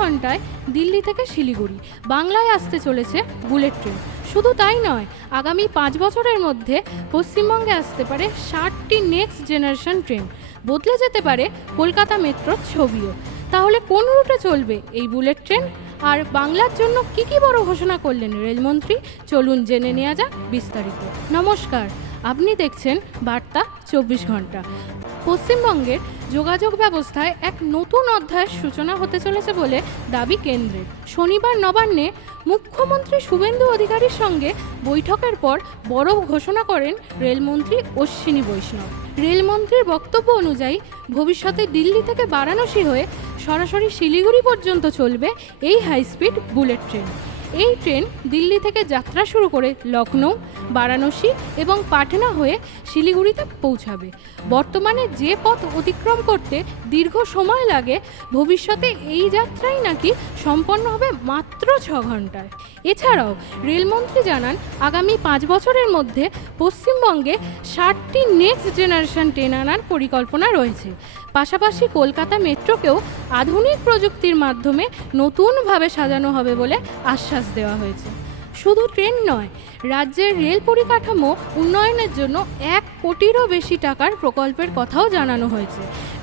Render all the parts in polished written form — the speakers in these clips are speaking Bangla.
ঘন্টায় দিল্লি থেকে শিলিগুড়ি বাংলায় আসতে চলেছে বুলেট ট্রেন। শুধু তাই নয়, আগামী 5 বছরের মধ্যে পশ্চিমবঙ্গে আসতে পারে 60টি নেক্সট জেনারেশন ট্রেন। বদলে যেতে পারে কলকাতা মেট্রোর ছবিও। তাহলে কোন রুটে চলবে এই বুলেট ট্রেন, আর বাংলার জন্য কি কি বড় ঘোষণা করলেন রেলমন্ত্রী? চলুন জেনে নেওয়া যাক বিস্তারিত। নমস্কার, আপনি দেখছেন বার্তা 24 ঘন্টা। পশ্চিমবঙ্গের যোগাযোগ ব্যবস্থায় এক নতুন অধ্যায়ের সূচনা হতে চলেছে বলে দাবি কেন্দ্রের। শনিবার নবান্নে মুখ্যমন্ত্রী শুভেন্দু অধিকারীর সঙ্গে বৈঠকের পর বড় ঘোষণা করেন রেলমন্ত্রী অশ্বিনী বৈষ্ণব। রেলমন্ত্রীর বক্তব্য অনুযায়ী ভবিষ্যতে দিল্লি থেকে বারাণসী হয়ে সরাসরি শিলিগুড়ি পর্যন্ত চলবে এই হাইস্পিড বুলেট ট্রেন। এই ট্রেন দিল্লি থেকে যাত্রা শুরু করে লখনৌ, বারাণসী এবং পাটনা হয়ে শিলিগুড়িতে পৌঁছাবে। বর্তমানে যে পথ অতিক্রম করতে দীর্ঘ সময় লাগে, ভবিষ্যতে এই যাত্রাই নাকি সম্পন্ন হবে মাত্র 6 ঘন্টায়। এছাড়াও রেলমন্ত্রী জানান, আগামী 5 বছরের মধ্যে পশ্চিমবঙ্গে 60টি নেক্সট জেনারেশন ট্রেন আনার পরিকল্পনা রয়েছে। পাশাপাশি কলকাতা মেট্রোকেও আধুনিক প্রযুক্তির মাধ্যমে নতুনভাবে সাজানো হবে বলে আশ্বাস দেওয়া হয়েছে। শুধু ট্রেন নয়, রাজ্যের রেল পরিকাঠামো উন্নয়নের জন্য 1 কোটিরও বেশি টাকার প্রকল্পের কথাও জানানো হয়েছে।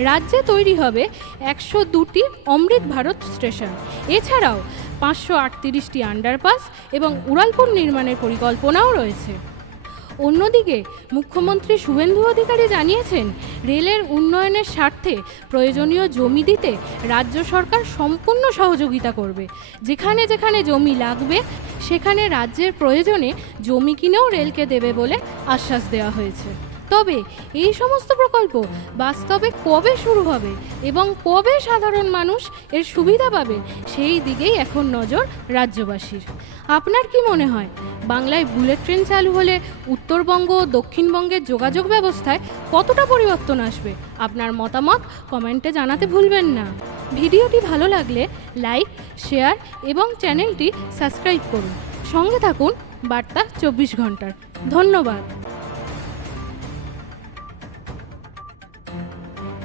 রাজ্যে তৈরি হবে 102টি অমৃত ভারত স্টেশন। এছাড়াও 538টি আন্ডারপাস এবং উড়ালপুল নির্মাণের পরিকল্পনাও রয়েছে। অন্যদিকে মুখ্যমন্ত্রী শুভেন্দু অধিকারী জানিয়েছেন, রেলের উন্নয়নের স্বার্থে প্রয়োজনীয় জমি দিতে রাজ্য সরকার সম্পূর্ণ সহযোগিতা করবে। যেখানে যেখানে জমি লাগবে সেখানে রাজ্যের প্রয়োজনে জমি কিনেও রেলকে দেবে বলে আশ্বাস দেওয়া হয়েছে। তবে এই সমস্ত প্রকল্প বাস্তবে কবে শুরু হবে এবং কবে সাধারণ মানুষ এর সুবিধা পাবে, সেই দিকেই এখন নজর রাজ্যবাসীর। আপনার কি মনে হয়, বাংলায় বুলেট ট্রেন চালু হলে উত্তরবঙ্গ ও দক্ষিণবঙ্গের যোগাযোগ ব্যবস্থায় কতটা পরিবর্তন আসবে? আপনার মতামত কমেন্টে জানাতে ভুলবেন না। ভিডিওটি ভালো লাগলে লাইক, শেয়ার এবং চ্যানেলটি সাবস্ক্রাইব করুন। সঙ্গে থাকুন বার্তা 24 ঘন্টার। ধন্যবাদ।